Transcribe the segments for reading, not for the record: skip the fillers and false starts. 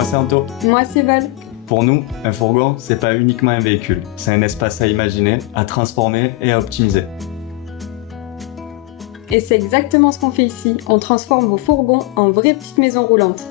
Moi, c'est Anto. Moi, c'est Val. Pour nous, un fourgon, c'est pas uniquement un véhicule. C'est un espace à imaginer, à transformer et à optimiser. Et c'est exactement ce qu'on fait ici. On transforme vos fourgons en vraies petites maisons roulantes.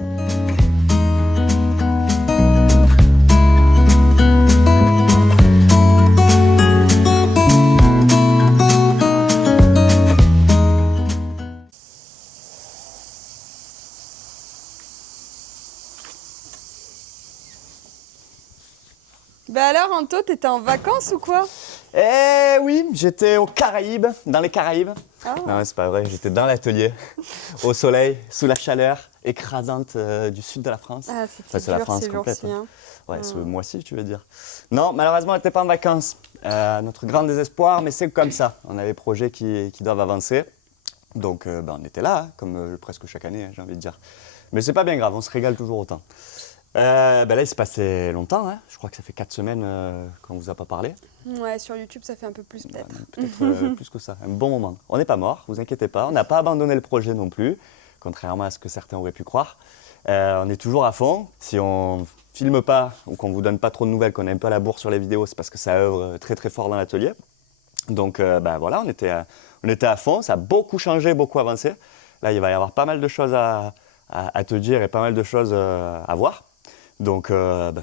Bah alors, Anto, t'étais en vacances ou quoi? Eh oui, j'étais aux Caraïbes, dans les Caraïbes. Ah. Non, c'est pas vrai, j'étais dans l'atelier, au soleil, sous la chaleur écrasante du sud de la France. Ah, c'était Enfin, c'est la dur France ces complète. jours-ci. Hein. Ouais, ce mois-ci, tu veux dire. Non, malheureusement, on n'était pas en vacances. Notre grand désespoir, mais c'est comme ça. On a des projets qui doivent avancer. Donc, on était là, hein, comme presque chaque année, hein, j'ai envie de dire. Mais c'est pas bien grave, on se régale toujours autant. Là, il s'est passé longtemps. Hein. Je crois que ça fait 4 semaines qu'on ne vous a pas parlé. Ouais, sur YouTube, ça fait un peu plus peut-être. Peut-être plus que ça. Un bon moment. On n'est pas mort, vous inquiétez pas. On n'a pas abandonné le projet non plus, contrairement à ce que certains auraient pu croire. On est toujours à fond. Si on filme pas ou qu'on vous donne pas trop de nouvelles, qu'on est un peu à la bourre sur les vidéos, c'est parce que ça œuvre très très fort dans l'atelier. Donc voilà, on était à fond. Ça a beaucoup changé, beaucoup avancé. Là, il va y avoir pas mal de choses à te dire et pas mal de choses à voir. Donc,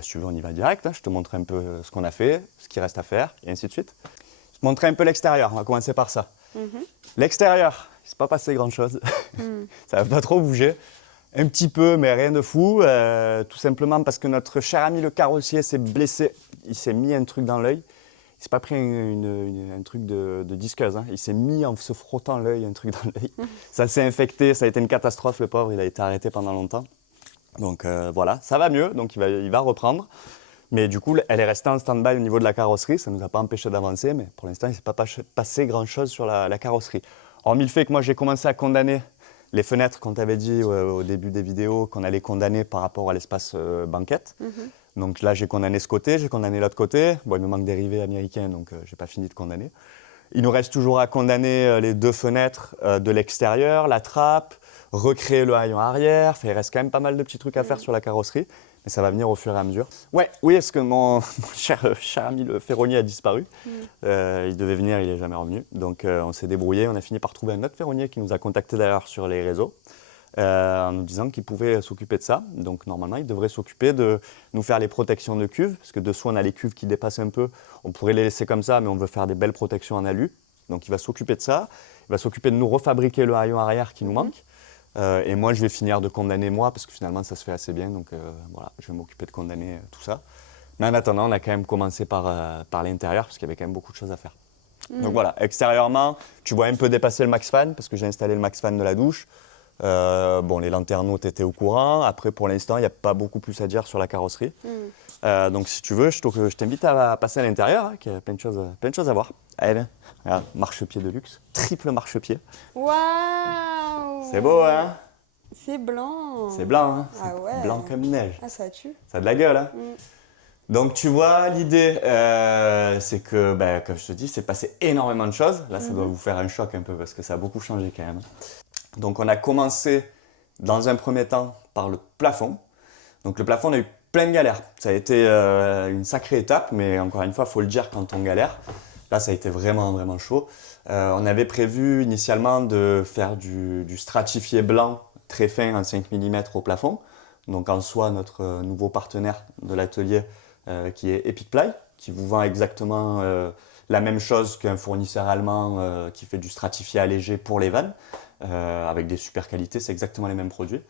si tu veux, on y va direct. Hein. Je te montre un peu ce qu'on a fait, ce qui reste à faire, et ainsi de suite. Je te montrer un peu l'extérieur. On va commencer par ça. L'extérieur, il ne s'est pas passé grand-chose. Ça n'a pas trop bougé. Un petit peu, mais rien de fou. Tout simplement parce que notre cher ami le carrossier s'est blessé. Il s'est mis un truc dans l'œil. Il ne s'est pas pris un truc de disqueuse. Hein. Il s'est mis en se frottant l'œil, un truc dans l'œil. Ça s'est infecté, ça a été une catastrophe, le pauvre. Il a été arrêté pendant longtemps. Donc voilà, ça va mieux, donc il va reprendre. Mais du coup, elle est restée en stand-by au niveau de la carrosserie, ça ne nous a pas empêché d'avancer, mais pour l'instant, il ne s'est pas passé grand-chose sur la carrosserie. Hormis le fait que moi, j'ai commencé à condamner les fenêtres qu'on t'avait dit au début des vidéos, qu'on allait condamner par rapport à l'espace banquette. Donc là, j'ai condamné ce côté, j'ai condamné l'autre côté. Bon, il me manque des rivets américains, donc je n'ai pas fini de condamner. Il nous reste toujours à condamner les 2 fenêtres de l'extérieur, la trappe, recréer le haillon arrière. Enfin, il reste quand même pas mal de petits trucs à faire sur la carrosserie, mais ça va venir au fur et à mesure. Oui, parce que mon cher ami le ferronnier a disparu. Il devait venir, il n'est jamais revenu. Donc on s'est débrouillé, on a fini par trouver un autre ferronnier qui nous a contacté d'ailleurs sur les réseaux en nous disant qu'il pouvait s'occuper de ça. Donc normalement, il devrait s'occuper de nous faire les protections de cuves, parce que dessous, on a les cuves qui dépassent un peu. On pourrait les laisser comme ça, mais on veut faire des belles protections en alu. Donc il va s'occuper de ça. Il va s'occuper de nous refabriquer le haillon arrière qui nous manque. Et moi, je vais finir de condamner moi, parce que finalement, ça se fait assez bien. Donc voilà, je vais m'occuper de condamner tout ça. Mais en attendant, on a quand même commencé par l'intérieur, parce qu'il y avait quand même beaucoup de choses à faire. Donc voilà, extérieurement, tu vois un peu dépasser le max fan, parce que j'ai installé le max fan de la douche. Les lanterneaux, tu étais au courant. Après, pour l'instant, il n'y a pas beaucoup plus à dire sur la carrosserie. Donc si tu veux, je t'invite à passer à l'intérieur, hein, qu'il y a plein de choses à voir. Allez, viens. Regarde, marchepied de luxe, triple marchepied. Waouh! C'est beau, hein? C'est blanc. C'est blanc, hein? Ah ouais. Blanc comme neige. Ah, ça tue. Ça a de la gueule, hein? Donc tu vois, l'idée, c'est que, comme je te dis, c'est passé énormément de choses. Là, ça doit vous faire un choc un peu, parce que ça a beaucoup changé quand même. Donc on a commencé, dans un premier temps, par le plafond. Donc le plafond, on a eu plein de galères. Ça a été une sacrée étape, mais encore une fois, il faut le dire quand on galère. Là, ça a été vraiment, vraiment chaud. On avait prévu initialement de faire du stratifié blanc très fin en 5 mm au plafond. Donc en soi, notre nouveau partenaire de l'atelier qui est Epic Ply, qui vous vend exactement la même chose qu'un fournisseur allemand qui fait du stratifié allégé pour les vannes, avec des super qualités, c'est exactement les mêmes produits.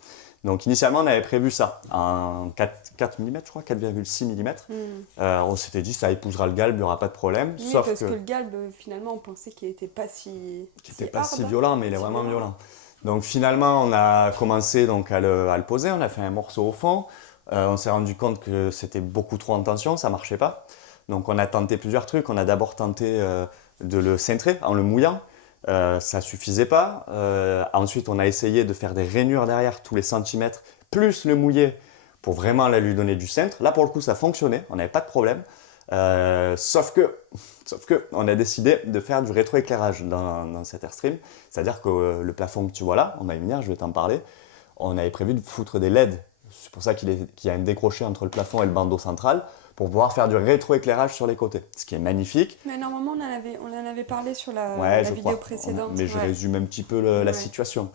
Donc initialement, on avait prévu ça en 4 mm, je crois, 4,6 mm. On s'était dit, ça épousera le galbe, il n'y aura pas de problème. Oui, sauf parce que le galbe, finalement, on pensait qu'il n'était pas si violent, mais il est vraiment violent. Donc finalement, on a commencé donc, à le poser, on a fait un morceau au fond. On s'est rendu compte que c'était beaucoup trop en tension, ça ne marchait pas. Donc on a tenté plusieurs trucs. On a d'abord tenté de le cintrer en le mouillant. Ça ne suffisait pas. Ensuite, on a essayé de faire des rainures derrière tous les centimètres, plus le mouiller pour vraiment lui donner du cintre. Là, pour le coup, ça fonctionnait, on n'avait pas de problème. Sauf que, on a décidé de faire du rétroéclairage dans cet Airstream. C'est-à-dire que le plafond que tu vois là, on va y venir, je vais t'en parler. On avait prévu de foutre des LED C'est pour ça qu'il y a un décroché entre le plafond et le bandeau central pour pouvoir faire du rétroéclairage sur les côtés, ce qui est magnifique. Mais normalement, on en avait parlé sur la Je vidéo crois. précédente. Mais je résume un petit peu la Ouais. situation.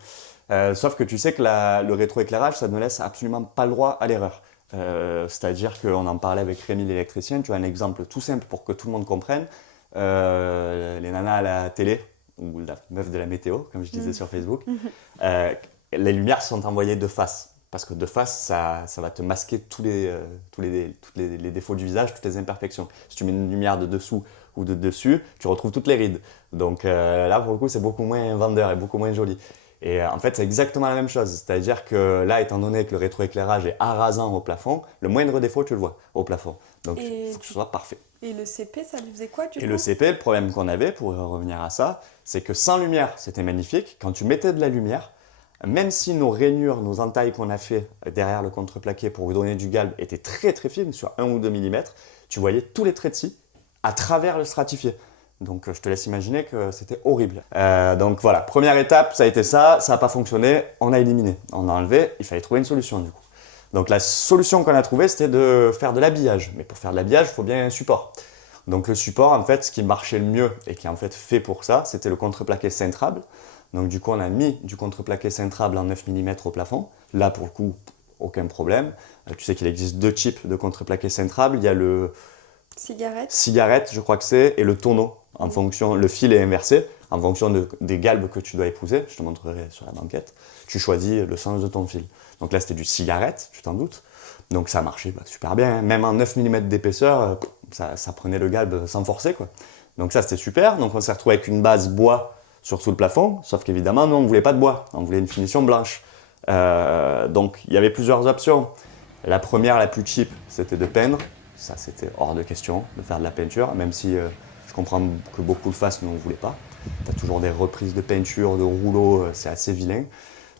Sauf que tu sais que le rétroéclairage, ça ne laisse absolument pas le droit à l'erreur. C'est-à-dire qu'on en parlait avec Rémi l'électricien, tu as un exemple tout simple pour que tout le monde comprenne. Les nanas à la télé, ou la meuf de la météo, comme je disais sur Facebook, les lumières sont envoyées de face. Parce que de face, ça va te masquer tous les défauts du visage, toutes les imperfections. Si tu mets une lumière de dessous ou de dessus, tu retrouves toutes les rides. Donc là, pour le coup, c'est beaucoup moins vendeur et beaucoup moins joli. Et en fait, c'est exactement la même chose. C'est-à-dire que là, étant donné que le rétroéclairage est arrasant au plafond, le moindre défaut, tu le vois au plafond. Donc, il faut que ce soit parfait. Et le CP, ça lui faisait quoi du coup? Et le CP, le problème qu'on avait, pour revenir à ça, c'est que sans lumière, c'était magnifique. Quand tu mettais de la lumière, même si nos rainures, nos entailles qu'on a fait derrière le contreplaqué pour vous donner du galbe étaient très très fines, sur 1 ou 2 mm, tu voyais tous les traits de scie à travers le stratifié. Donc je te laisse imaginer que c'était horrible. Donc voilà, première étape, ça a été ça n'a pas fonctionné, on a éliminé, on a enlevé, il fallait trouver une solution du coup. Donc la solution qu'on a trouvée, c'était de faire de l'habillage. Mais pour faire de l'habillage, il faut bien un support. Donc le support, en fait, ce qui marchait le mieux et qui est en fait fait pour ça, c'était le contreplaqué cintrable. Donc du coup, on a mis du contreplaqué cintrable en 9 mm au plafond. Là, pour le coup, aucun problème. Tu sais qu'il existe 2 types de contreplaqué cintrable. Il y a le cigarette, je crois que c'est, et le tonneau. En fonction, le fil est inversé. En fonction des galbes que tu dois épouser, je te montrerai sur la banquette, tu choisis le sens de ton fil. Donc là, c'était du cigarette, tu t'en doutes. Donc ça marchait super bien. Même en 9 mm d'épaisseur, ça prenait le galbe sans forcer, quoi. Donc ça, c'était super. Donc on s'est retrouvé avec une base bois sur tout le plafond. Sauf qu'évidemment, nous, on ne voulait pas de bois. On voulait une finition blanche. Donc il y avait plusieurs options. La première, la plus cheap, c'était de peindre. Ça, c'était hors de question de faire de la peinture, même si je comprends que beaucoup le fassent, mais on ne voulait pas. Tu as toujours des reprises de peinture, de rouleaux, c'est assez vilain.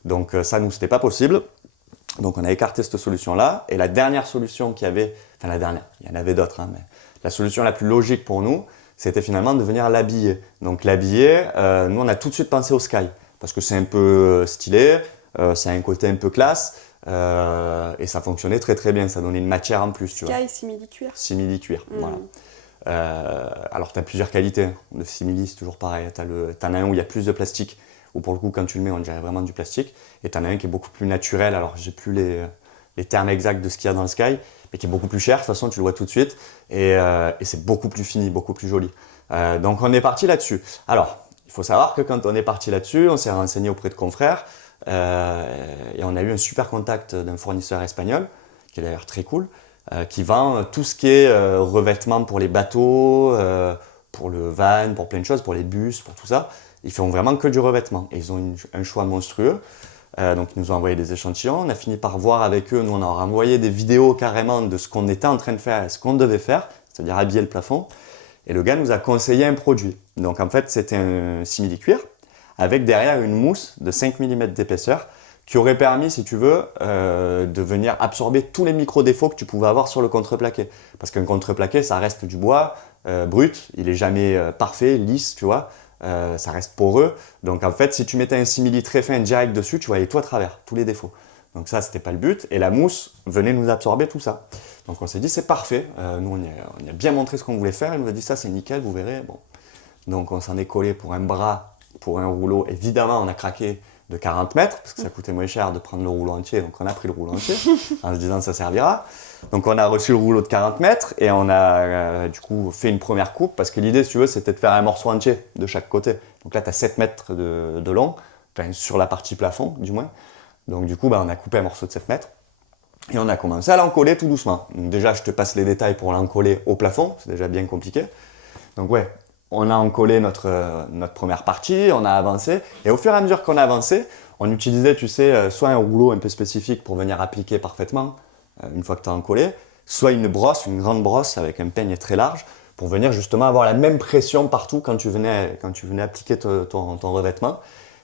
Donc ça, nous, c'était pas possible. Donc on a écarté cette solution-là. Et la dernière solution qu'il y avait, enfin la dernière, il y en avait d'autres, hein, mais la solution la plus logique pour nous, c'était finalement de venir l'habiller. Donc l'habiller, nous, on a tout de suite pensé au Sky, parce que c'est un peu stylé, ça a un côté un peu classe, et ça fonctionnait très très bien, ça donnait une matière en plus. Tu vois. Sky simili-cuir. Simili-cuir, voilà. Alors, tu as plusieurs qualités. Le simili, c'est toujours pareil. T'en as un où il y a plus de plastique, où pour le coup, quand tu le mets, on dirait vraiment du plastique. Et t'en as un qui est beaucoup plus naturel. Alors, j'ai plus les termes exacts de ce qu'il y a dans le Sky, mais qui est beaucoup plus cher. De toute façon, tu le vois tout de suite. Et c'est beaucoup plus fini, beaucoup plus joli. Donc, on est parti là-dessus. Alors, il faut savoir que quand on est parti là-dessus, on s'est renseigné auprès de confrères. Et on a eu un super contact d'un fournisseur espagnol, qui est d'ailleurs très cool, qui vend tout ce qui est revêtement pour les bateaux, pour le van, pour plein de choses, pour les bus, pour tout ça. Ils font vraiment que du revêtement. Et ils ont un choix monstrueux. Donc ils nous ont envoyé des échantillons. On a fini par voir avec eux. Nous, on a envoyé des vidéos carrément de ce qu'on était en train de faire et ce qu'on devait faire, c'est-à-dire habiller le plafond. Et le gars nous a conseillé un produit. Donc en fait, c'était un simili-cuir avec derrière une mousse de 5 mm d'épaisseur qui aurait permis, si tu veux, de venir absorber tous les micro-défauts que tu pouvais avoir sur le contreplaqué. Parce qu'un contreplaqué, ça reste du bois brut, il n'est jamais parfait, lisse, tu vois, ça reste poreux. Donc en fait, si tu mettais un simili très fin direct dessus, tu voyais tout à travers, tous les défauts. Donc ça, c'était pas le but, et la mousse venait nous absorber tout ça. Donc on s'est dit, c'est parfait, nous on y a bien montré ce qu'on voulait faire, il nous a dit ça, c'est nickel, vous verrez. Bon. Donc on s'en est collé pour un bras, pour un rouleau. Évidemment, on a craqué de 40 mètres, parce que ça coûtait moins cher de prendre le rouleau entier, donc on a pris le rouleau entier, en se disant que ça servira. Donc on a reçu le rouleau de 40 mètres, et on a du coup fait une première coupe, parce que l'idée, si tu veux, c'était de faire un morceau entier de chaque côté. Donc là, tu as 7 mètres de long, enfin, sur la partie plafond, du moins. Donc du coup, on a coupé un morceau de 7 mètres, et on a commencé à l'encoller tout doucement. Donc déjà, je te passe les détails pour l'encoller au plafond, c'est déjà bien compliqué. Donc ouais, on a encollé notre première partie, on a avancé, et au fur et à mesure qu'on a avancé, on utilisait, tu sais, soit un rouleau un peu spécifique pour venir appliquer parfaitement, une fois que tu as encollé, soit une brosse, une grande brosse avec un peigne très large, pour venir justement avoir la même pression partout quand tu venais appliquer ton revêtement.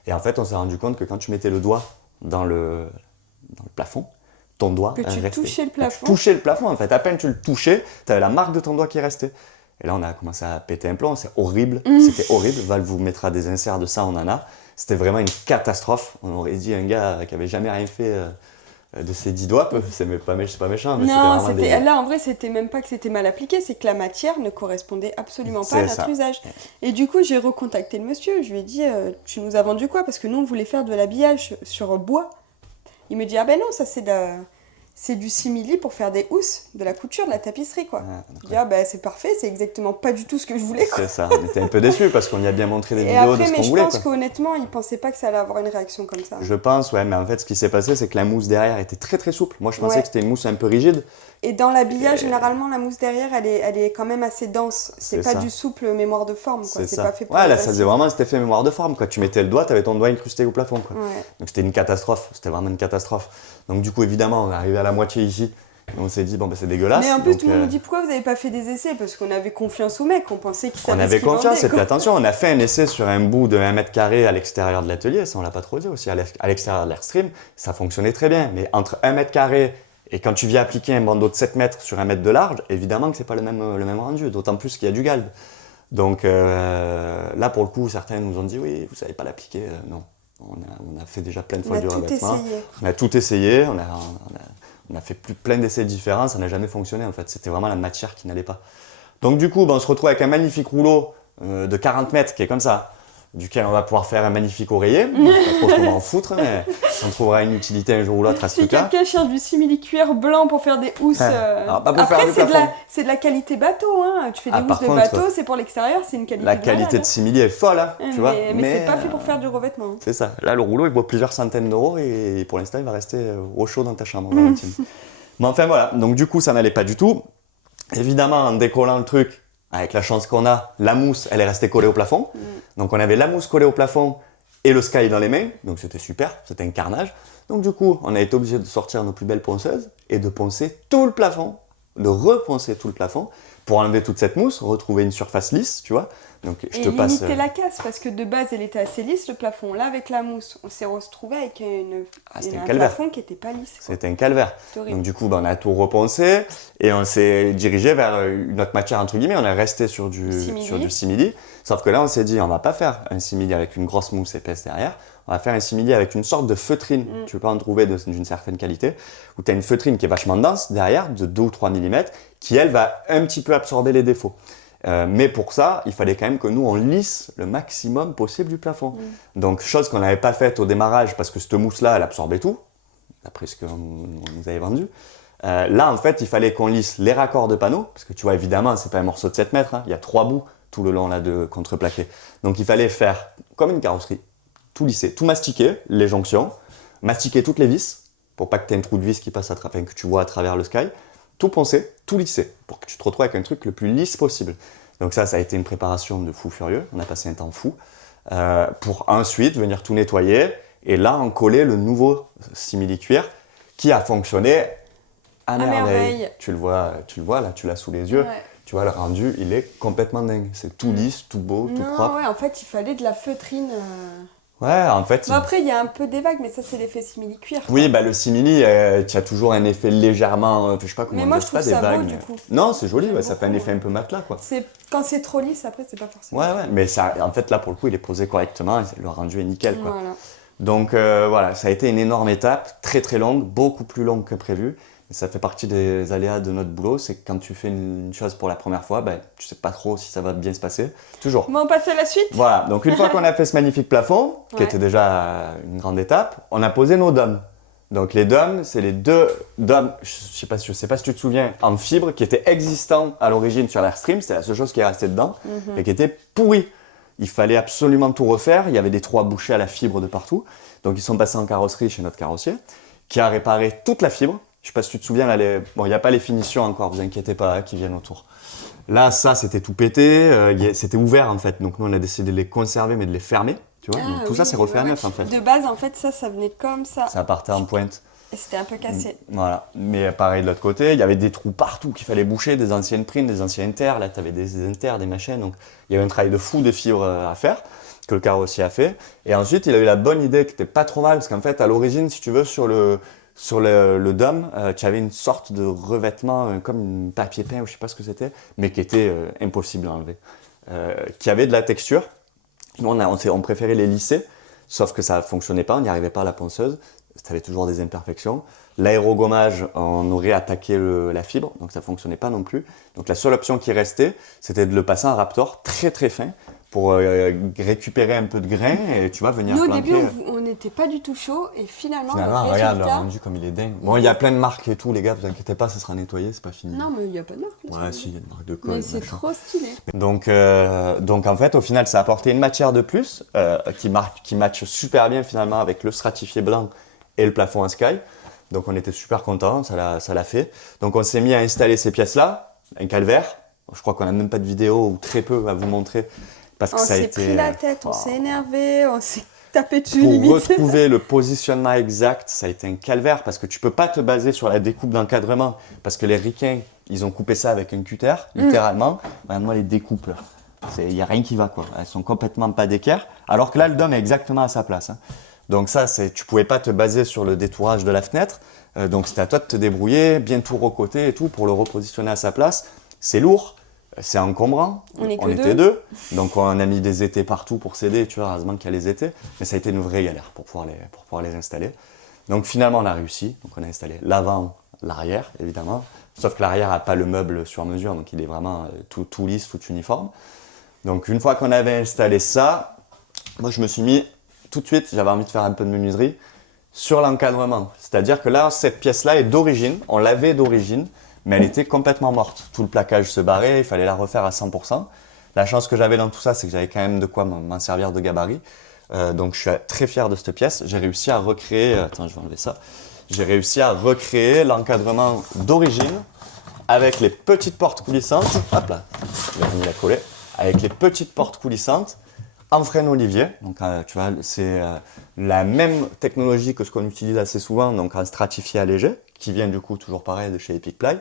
Et en fait, on s'est rendu compte que quand tu mettais le doigt dans le plafond, ton doigt restait. Que tu touchais le plafond. Tu touchais le plafond, en fait. À peine tu le touchais, tu avais la marque de ton doigt qui restait. Et là, on a commencé à péter un plomb, c'est horrible, c'était horrible. Val vous mettra des inserts de ça, on en a. C'était vraiment une catastrophe. On aurait dit un gars qui avait jamais rien fait de ses 10 doigts, c'est pas méchant, mais Non, c'était vraiment là en vrai c'était même pas que c'était mal appliqué, c'est que la matière ne correspondait absolument pas à C'est notre ça. usage. Et du coup j'ai recontacté le monsieur, je lui ai dit tu nous as vendu quoi? Parce que nous on voulait faire de l'habillage sur bois. Il me dit ah ben non, ça c'est du simili pour faire des housses, de la couture, de la tapisserie quoi. Je dis ah ben c'est parfait, c'est exactement pas du tout ce que je voulais quoi. C'est ça, on était un peu déçus parce qu'on y a bien montré des Et vidéos après de ce mais qu'on je voulait. pense Quoi. qu'honnêtement il pensait pas que ça allait avoir une réaction comme ça. Je pense, ouais, mais en fait ce qui s'est passé c'est que la mousse derrière était très très souple. Moi je pensais Ouais. que c'était une mousse un peu rigide. Et dans l'habillage, généralement, la mousse derrière, elle est quand même assez dense. C'est pas ça. du souple mémoire de forme, quoi. C'est ça. pas fait pour Ouais, les là ça assises. faisait vraiment cet effet mémoire de forme. Quoi. Tu mettais le doigt, t'avais ton doigt incrusté au plafond. Quoi. Ouais. Donc c'était une catastrophe, c'était vraiment une catastrophe. Donc du coup évidemment on est arrivé à la moitié ici. On s'est dit bon bah c'est dégueulasse. Mais en plus, donc, tout le monde nous dit pourquoi vous avez pas fait des essais? Parce qu'on avait confiance au mec, on pensait qu'il savait on avait ce qu'il confiance vendait, et puis quoi. attention, on a fait un essai sur un bout de 1 mètre carré à l'extérieur de l'atelier, ça on l'a pas trop dit aussi, à l'extérieur de l'Airstream, ça fonctionnait très bien. Mais entre 1 mètre carré et quand tu viens appliquer un bandeau de 7 mètres sur 1 mètre de large, évidemment que c'est pas le même rendu, d'autant plus qu'il y a du galbe. Donc là pour le coup, certains nous ont dit oui, vous savez pas l'appliquer, non. On a fait déjà plein de fois On a du tout revêtement. essayé. On a tout essayé, on a fait plein d'essais différents, ça n'a jamais fonctionné en fait. C'était vraiment la matière qui n'allait pas. Donc du coup, on se retrouve avec un magnifique rouleau de 40 mètres qui est comme ça, duquel on va pouvoir faire un magnifique oreiller. Pas trop ce qu'on va en foutre, mais on trouvera une utilité un jour ou l'autre à ce Si truc-là. quelqu'un cherche du simili-cuir blanc pour faire des housses... Alors, pas pour Après, faire du plafond. c'est de la qualité bateau, hein. Tu fais des Ah, housses par de contre, bateau, c'est pour l'extérieur, c'est une qualité La de qualité malade, de simili est folle, hein, hein. tu vois. Mais c'est pas fait pour faire du revêtement. Hein. C'est ça. Là, le rouleau, il vaut plusieurs centaines d'euros et pour l'instant, il va rester au chaud dans ta chambre, Valentine. Mais enfin, voilà. Donc, du coup, ça n'allait pas du tout. Évidemment, en décollant le truc, avec la chance qu'on a, la mousse, elle est restée collée au plafond. Donc, on avait la mousse collée au plafond et le sky dans les mains. Donc, c'était super. C'était un carnage. Donc, du coup, on a été obligé de sortir nos plus belles ponceuses et de poncer tout le plafond, de reponcer tout le plafond pour enlever toute cette mousse, retrouver une surface lisse, tu vois. Donc, je Et te passe. limiter la casse, parce que de base, elle était assez lisse, le plafond. Là, avec la mousse, on s'est retrouvé avec c'était un un calvaire. plafond qui était pas lisse. quoi. C'était un calvaire. C'est horrible. Donc du coup, on a tout reponcé et on s'est dirigé vers une autre matière, entre guillemets. On est resté sur du simili. Sauf que là, on s'est dit, on va pas faire un simili avec une grosse mousse épaisse derrière. On va faire un simili avec une sorte de feutrine. Tu peux en trouver d'une certaine qualité. Où tu as une feutrine qui est vachement dense derrière, de 2 ou 3 mm, qui elle va un petit peu absorber les défauts. Mais pour ça, il fallait quand même que nous, on lisse le maximum possible du plafond. Donc, chose qu'on n'avait pas faite au démarrage, parce que cette mousse-là, elle absorbait tout, d'après ce qu'on nous avait vendu. Là, en fait, il fallait qu'on lisse les raccords de panneaux, parce que tu vois, évidemment, c'est pas un morceau de 7 mètres, hein, il y a 3 bouts tout le long là, de contreplaqué. Donc, il fallait faire comme une carrosserie, tout lisser, tout mastiquer, les jonctions, mastiquer toutes les vis, pour pas que tu aies un trou de vis qui passe que tu vois à travers le sky, tout poncer, tout lisser, pour que tu te retrouves avec un truc le plus lisse possible. Donc ça a été une préparation de fou furieux, on a passé un temps fou, pour ensuite venir tout nettoyer, et là en coller le nouveau simili-cuir, qui a fonctionné à merveille. Tu le vois là, tu l'as sous les yeux, Ouais. tu vois le rendu, il est complètement dingue, c'est tout lisse, tout beau, tout Non, propre. ouais, en fait, il fallait de la feutrine. Ouais, en fait... Bon, après, il y a un peu des vagues, mais ça, c'est l'effet simili-cuir. quoi. Oui, bah le simili, tu as toujours un effet légèrement, je sais pas comment Mais moi, dire, je trouve pas des ça beau, vagues, du mais- coup. Non, c'est joli, J'aime ouais, ça fait un beaucoup, effet un peu matelas, quoi. Quand c'est trop lisse, après, c'est pas forcément. Ouais, mais ça, en fait, là, pour le coup, il est posé correctement, et le rendu est nickel, quoi. Voilà. Donc, voilà, ça a été une énorme étape, très très longue, beaucoup plus longue que prévu. Et ça fait partie des aléas de notre boulot, c'est que quand tu fais une chose pour la première fois, ben, tu sais pas trop si ça va bien se passer, toujours. Bon, on passe à la suite. Voilà, donc une fois qu'on a fait ce magnifique plafond, qui Ouais. était déjà une grande étape, on a posé nos dômes. Donc les dômes, c'est les 2 dômes, je sais pas si tu te souviens, en fibre, qui étaient existants à l'origine sur l'Airstream, c'était la seule chose qui est restée dedans, et qui était pourrie. Il fallait absolument tout refaire, il y avait des trous à boucher à la fibre de partout. Donc ils sont passés en carrosserie chez notre carrossier, qui a réparé toute la fibre. Je sais pas si tu te souviens, là, bon, il n'y a pas les finitions encore, vous inquiétez pas, hein, qui viennent autour. Là, ça, c'était tout pété, c'était ouvert en fait, donc nous on a décidé de les conserver mais de les fermer, tu vois. Donc, tout ça c'est refait à neuf en fait. De base, en fait, ça venait comme ça. Ça partait en pointe. Et c'était un peu cassé. Voilà, mais pareil de l'autre côté, il y avait des trous partout qu'il fallait boucher, des anciennes primes, des anciens inters, là tu avais des inters, des machins, donc il y avait un travail de fou de fibres à faire, que le carrossier a fait. Et ensuite, il a eu la bonne idée qui était pas trop mal, parce qu'en fait, à l'origine, si tu veux, sur le dôme, tu avais une sorte de revêtement, comme un papier peint, ou je sais pas ce que c'était, mais qui était impossible à enlever, qui avait de la texture. Nous, on préférait les lisser, sauf que ça fonctionnait pas, on n'y arrivait pas à la ponceuse, ça avait toujours des imperfections. L'aérogommage, on aurait attaqué la fibre, donc ça ne fonctionnait pas non plus. Donc la seule option qui restait, c'était de le passer en Raptor très très fin pour récupérer un peu de grain et tu vas venir Nous, au planter. début, on n'était pas du tout chaud et finalement le Regarde le résultat... rendu comme il est dingue. Bon, il y a plein de marques et tout, les gars, vous inquiétez pas, ça sera nettoyé, c'est pas fini. Non, mais il n'y a pas de marque. là, Ouais, c'est- si, il y a une marque de colle. Mais c'est machin. trop stylé. Donc en fait, au final, ça a apporté une matière de plus qui matche super bien finalement avec le stratifié blanc et le plafond en sky. Donc on était super contents, ça l'a fait. Donc on s'est mis à installer ces pièces-là, un calvaire. Je crois qu'on n'a même pas de vidéo ou très peu à vous montrer parce que On ça a s'est été. pris la tête, on s'est énervé, on s'est tapé dessus Pour limite. retrouver le positionnement exact, ça a été un calvaire parce que tu peux pas te baser sur la découpe d'encadrement parce que les ricains, ils ont coupé ça avec un cutter, littéralement. Moi, les découpes, là, il n'y a rien qui va, quoi. Elles sont complètement pas d'équerre, alors que là, le dôme est exactement à sa place. Hein. Donc ça, tu pouvais pas te baser sur le détourage de la fenêtre. Donc c'était à toi de te débrouiller, bien tout recoter et tout pour le repositionner à sa place. C'est lourd, c'est encombrant. On est que était deux. Donc on a mis des étais partout pour s'aider, tu vois, heureusement qu'il y a les étais. Mais ça a été une vraie galère pour pouvoir les installer. Donc finalement on a réussi. Donc on a installé l'avant, l'arrière évidemment. Sauf que l'arrière n'a pas le meuble sur mesure, donc il est vraiment tout lisse, tout uniforme. Donc une fois qu'on avait installé ça, moi je me suis mis tout de suite, j'avais envie de faire un peu de menuiserie sur l'encadrement. C'est-à-dire que là, cette pièce-là est d'origine, on l'avait d'origine, mais elle était complètement morte. Tout le plaquage se barrait, il fallait la refaire à 100%. La chance que j'avais dans tout ça, c'est que j'avais quand même de quoi m'en servir de gabarit. Donc je suis très fier de cette pièce. J'ai réussi à recréer, attends, je vais enlever ça. J'ai réussi à recréer l'encadrement d'origine avec les petites portes coulissantes. Hop là, je vais venir la coller. Avec les petites portes coulissantes en frêne olivier. Donc tu vois, c'est la même technologie que ce qu'on utilise assez souvent, donc en stratifié allégé, qui vient du coup toujours pareil de chez Epic Ply,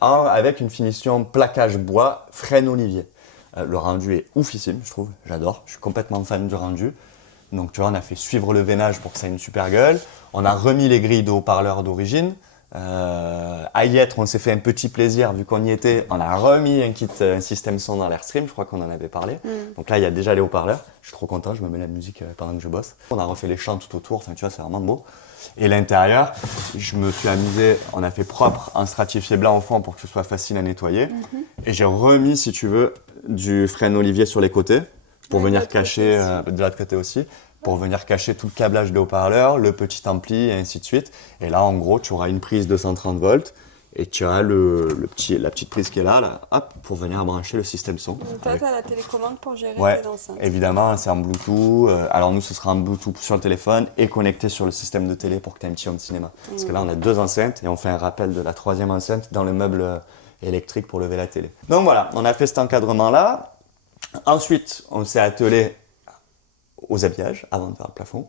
avec une finition plaquage bois frêne olivier. Le rendu est oufissime, je trouve, j'adore, je suis complètement fan du rendu. Donc tu vois, on a fait suivre le veinage pour que ça ait une super gueule. On a remis les grilles de haut-parleurs d'origine. À y être, on s'est fait un petit plaisir vu qu'on y était. On a remis un système son dans l'Airstream, je crois qu'on en avait parlé. Donc là, il y a déjà les haut-parleurs. Je suis trop content, je me mets la musique pendant que je bosse. On a refait les chants tout autour, enfin tu vois, c'est vraiment beau. Et l'intérieur, je me suis amusé, on a fait propre un stratifié blanc au fond pour que ce soit facile à nettoyer. Et j'ai remis, si tu veux, du frêne olivier sur les côtés pour venir cacher, de l'autre côté aussi, pour venir cacher tout le câblage de haut-parleurs, le petit ampli et ainsi de suite. Et là, en gros, tu auras une prise de 130 volts et tu as la petite prise qui est là, hop, pour venir brancher le système son. Donc toi, tu as la télécommande pour gérer Ouais, tes enceintes. évidemment, c'est en Bluetooth. Alors nous, ce sera en Bluetooth sur le téléphone et connecté sur le système de télé pour que tu aies un petit home cinéma. Parce que là, on a 2 enceintes et on fait un rappel de la 3e enceinte dans le meuble électrique pour lever la télé. Donc voilà, on a fait cet encadrement-là. Ensuite, on s'est attelé aux habillages avant de faire le plafond.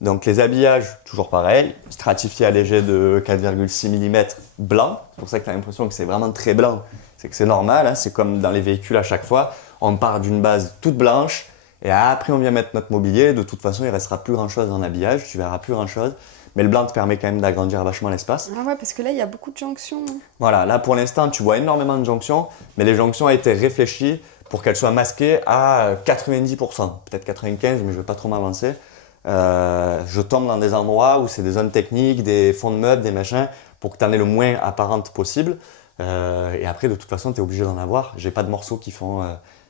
Donc les habillages, toujours pareil, stratifié allégé de 4,6 mm blanc. C'est pour ça que tu as l'impression que c'est vraiment très blanc. C'est que c'est normal, hein, c'est comme dans les véhicules à chaque fois. On part d'une base toute blanche et après on vient mettre notre mobilier. De toute façon, il ne restera plus grand-chose en habillage, tu verras plus grand-chose. Mais le blanc te permet quand même d'agrandir vachement l'espace. Ah ouais, parce que là, il y a beaucoup de jonctions. Voilà, là pour l'instant, tu vois énormément de jonctions, mais les jonctions ont été réfléchies pour qu'elles soient masquées à 90%, peut-être 95%, mais je ne vais pas trop m'avancer. Je tombe dans des endroits où c'est des zones techniques, des fonds de meubles, des machins, pour que tu en aies le moins apparente possible. Et après, de toute façon, tu es obligé d'en avoir. J'ai pas de morceaux qui font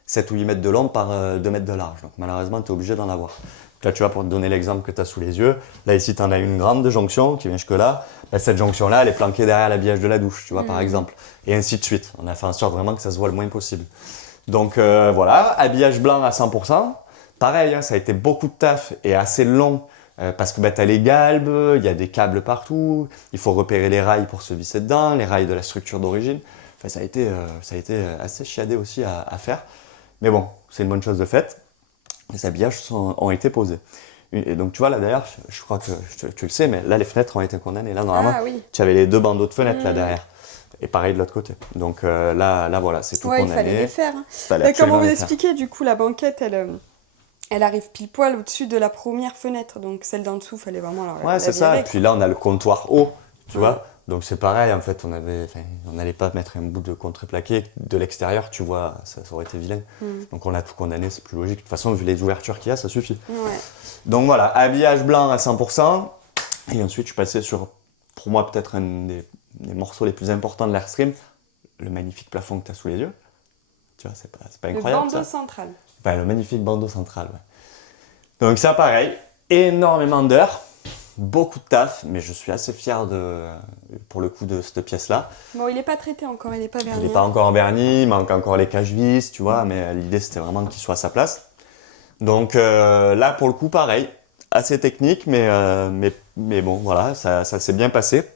7 ou 8 mètres de long par 2 mètres de large. Donc malheureusement, tu es obligé d'en avoir. Donc là, tu vois, pour te donner l'exemple que tu as sous les yeux, là ici, tu en as une grande jonction qui vient jusque là. Bah, cette jonction-là, elle est planquée derrière l'habillage de la douche, tu vois, par exemple. Et ainsi de suite. On a fait en sorte vraiment que ça se voit le moins possible. Donc voilà, habillage blanc à 100%. Pareil, hein, ça a été beaucoup de taf et assez long parce que bah, tu as les galbes, il y a des câbles partout, il faut repérer les rails pour se visser dedans, les rails de la structure d'origine. Enfin, ça a été assez chiadé aussi à faire. Mais bon, c'est une bonne chose de faite. Les habillages ont été posés. Et donc tu vois là d'ailleurs, je crois que tu le sais, mais là les fenêtres ont été condamnées. Là normalement, tu avais les 2 bandeaux de fenêtres là derrière. Et pareil de l'autre côté. Donc là voilà, c'est tout condamné. Il fallait les faire. Hein. Mais comment vous expliquez, du coup, la banquette, elle arrive pile poil au-dessus de la première fenêtre. Donc celle d'en dessous, il fallait vraiment la Ouais, c'est ça. Et puis là, on a le comptoir haut, tu vois. Donc c'est pareil, en fait, on n'allait pas mettre un bout de contreplaqué de l'extérieur, tu vois, ça aurait été vilain. Donc on a tout condamné, c'est plus logique. De toute façon, vu les ouvertures qu'il y a, ça suffit. Ouais. Donc voilà, habillage blanc à 100%. Et ensuite, je suis passé sur, pour moi, peut-être un des morceaux les plus importants de l'Airstream, le magnifique plafond que tu as sous les yeux. Tu vois, c'est pas Le incroyable bandeau ça? central. Ben, le magnifique bandeau central, ouais. Donc ça, pareil, énormément d'heures, beaucoup de taf, mais je suis assez fier pour le coup de cette pièce-là. Bon, il n'est pas traité encore, il n'est pas Il verni. n'est pas encore en vernis, il manque encore les cache-vis, tu vois, mais l'idée c'était vraiment qu'il soit à sa place. Donc là, pour le coup, pareil, assez technique, mais bon, voilà, ça s'est bien passé.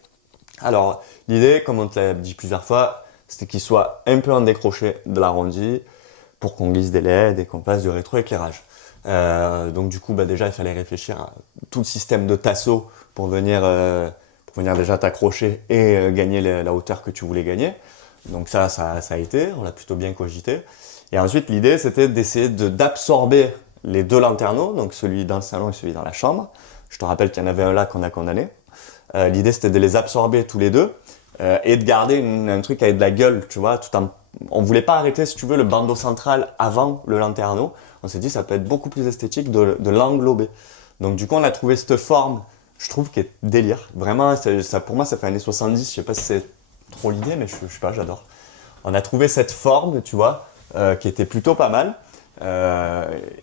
Alors, l'idée, comme on te l'a dit plusieurs fois, c'était qu'il soit un peu en décroché de l'arrondi pour qu'on glisse des LED et qu'on fasse du rétroéclairage. Donc du coup, déjà, il fallait réfléchir à tout le système de tasseau pour venir déjà t'accrocher et gagner la hauteur que tu voulais gagner. Donc ça a été, on l'a plutôt bien cogité. Et ensuite, l'idée, c'était d'essayer d'absorber les deux lanterneaux, donc celui dans le salon et celui dans la chambre. Je te rappelle qu'il y en avait un là qu'on a condamné. L'idée, c'était de les absorber tous les deux et de garder un truc avec de la gueule, tu vois, on voulait pas arrêter, si tu veux, le bandeau central avant le lanterneau. On s'est dit, ça peut être beaucoup plus esthétique de l'englober. Donc, du coup, on a trouvé cette forme, je trouve, qui est délire. Vraiment, ça, pour moi, ça fait années 70. Je sais pas si c'est trop l'idée, mais je sais pas, j'adore. On a trouvé cette forme, tu vois, qui était plutôt pas mal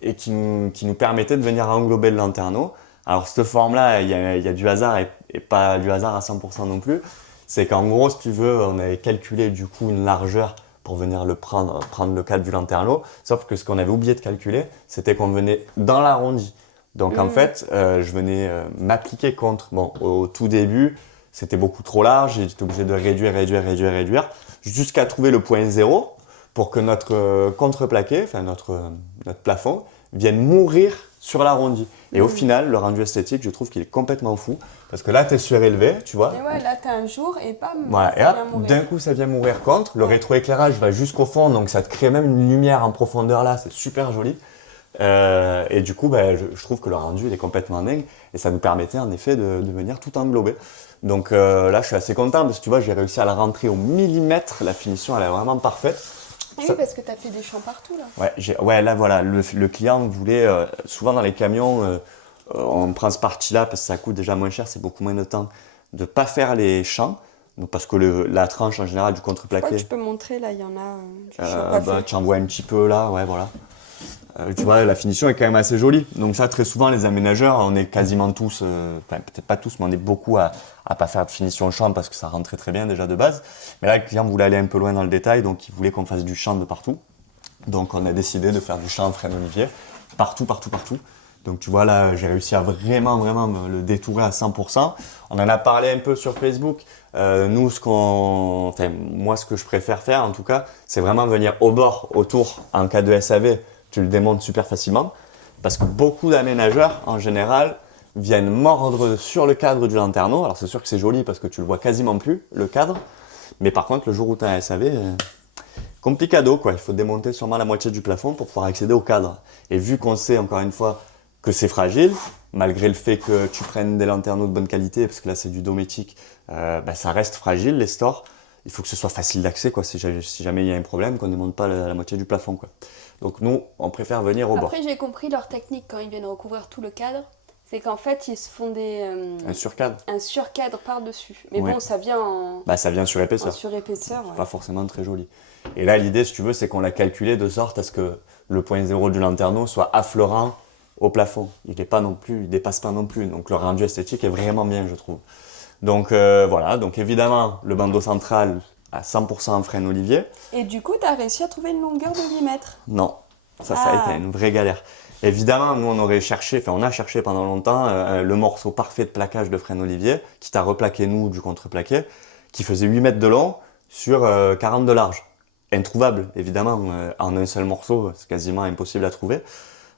et qui nous permettait de venir englober le lanterneau. Alors, cette forme-là, il y a du hasard et pas du hasard à 100% non plus. C'est qu'en gros, si tu veux, on avait calculé du coup une largeur pour venir prendre le cadre du lanterneau. Sauf que ce qu'on avait oublié de calculer, c'était qu'on venait dans l'arrondi. Donc en fait, je venais m'appliquer contre. Bon, au tout début, c'était beaucoup trop large. J'étais obligé de réduire, jusqu'à trouver le point zéro pour que notre contreplaqué, enfin notre plafond, vienne mourir sur l'arrondi. Et au final, le rendu esthétique, je trouve qu'il est complètement fou. Parce que là, tu es surélevé, tu vois. Et ouais, là, t'as un jour et bam, Voilà, et ça hop, vient mourir. d'un coup, ça vient mourir contre. Le rétroéclairage va jusqu'au fond, donc ça te crée même une lumière en profondeur là, c'est super joli. Et du coup, je trouve que le rendu, il est complètement dingue. Et ça nous permettait en effet de venir tout englober. Donc là, je suis assez content parce que tu vois, j'ai réussi à la rentrer au millimètre. La finition, elle est vraiment parfaite. Oui, parce que t'as fait des champs partout là. Ouais, là voilà, le client voulait, souvent dans les camions, on prend ce parti-là parce que ça coûte déjà moins cher, c'est beaucoup moins de temps, de pas faire les champs, donc parce que la tranche en général du Je crois contreplaqué, que tu peux montrer, là, il y en a du champ pas fait. tu en vois un petit peu là, ouais voilà. Tu vois, la finition est quand même assez jolie. Donc ça, très souvent, les aménageurs, on est quasiment tous, enfin peut-être pas tous, mais on est beaucoup à pas faire de finition champ parce que ça rentrait très bien déjà de base. Mais là, le client voulait aller un peu loin dans le détail, donc il voulait qu'on fasse du champ de partout. Donc on a décidé de faire du champ frêne olivier, partout. Donc tu vois là, j'ai réussi à vraiment me le détourer à 100%. On en a parlé un peu sur Facebook. Nous, moi, ce que je préfère faire en tout cas, c'est vraiment venir au bord, autour, en cas de SAV. Tu le démontes super facilement parce que beaucoup d'aménageurs en général viennent mordre sur le cadre du lanterneau. Alors c'est sûr que c'est joli parce que tu le vois quasiment plus, le cadre, mais par contre le jour où tu as un SAV, complicado quoi, il faut démonter sûrement la moitié du plafond pour pouvoir accéder au cadre. Et vu qu'on sait encore une fois que c'est fragile, malgré le fait que tu prennes des lanterneaux de bonne qualité, parce que là c'est du dométique, ça reste fragile les stores. Il faut que ce soit facile d'accès quoi, si jamais il y a un problème, qu'on ne démonte pas la moitié du plafond quoi. Donc nous, on préfère venir au bord. Après, j'ai compris leur technique quand ils viennent recouvrir tout le cadre. C'est qu'en fait, ils se font Un surcadre. un surcadre par-dessus. Mais Ouais. bon, ça vient en, Ça vient sur en épaisseur. surépaisseur. Ouais. Pas forcément très joli. Et là, l'idée, si tu veux, c'est qu'on l'a calculé de sorte à ce que le point zéro du lanterneau soit affleurant au plafond. Il dépasse pas non plus. Donc le rendu esthétique est vraiment bien, je trouve. Donc voilà, donc évidemment, le bandeau central à 100% en frêne olivier. Et du coup, tu as réussi à trouver une longueur de 8 mètres. Non, ça a été une vraie galère. Évidemment, nous on a cherché pendant longtemps le morceau parfait de plaquage de frêne olivier, quitte à replaquer nous du contreplaqué, qui faisait 8 mètres de long sur 40 de large. Introuvable, évidemment, en un seul morceau, c'est quasiment impossible à trouver.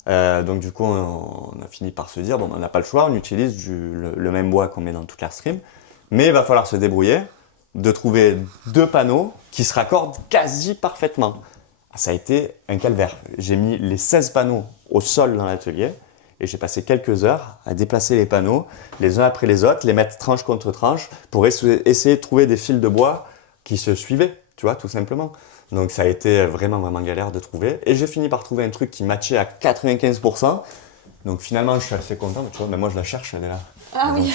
Donc du coup, on a fini par se dire, bon, on n'a pas le choix, on utilise le même bois qu'on met dans toute l'Airstream, mais il va falloir se débrouiller de trouver deux panneaux qui se raccordent quasi parfaitement. Ça a été un calvaire. J'ai mis les 16 panneaux au sol dans l'atelier et j'ai passé quelques heures à déplacer les panneaux les uns après les autres, les mettre tranche contre tranche pour essayer de trouver des fils de bois qui se suivaient, tu vois, tout simplement. Donc ça a été vraiment galère de trouver et j'ai fini par trouver un truc qui matchait à 95%. Donc finalement, je suis assez content, mais tu vois, mais moi je la cherche, elle est là. Ah oui.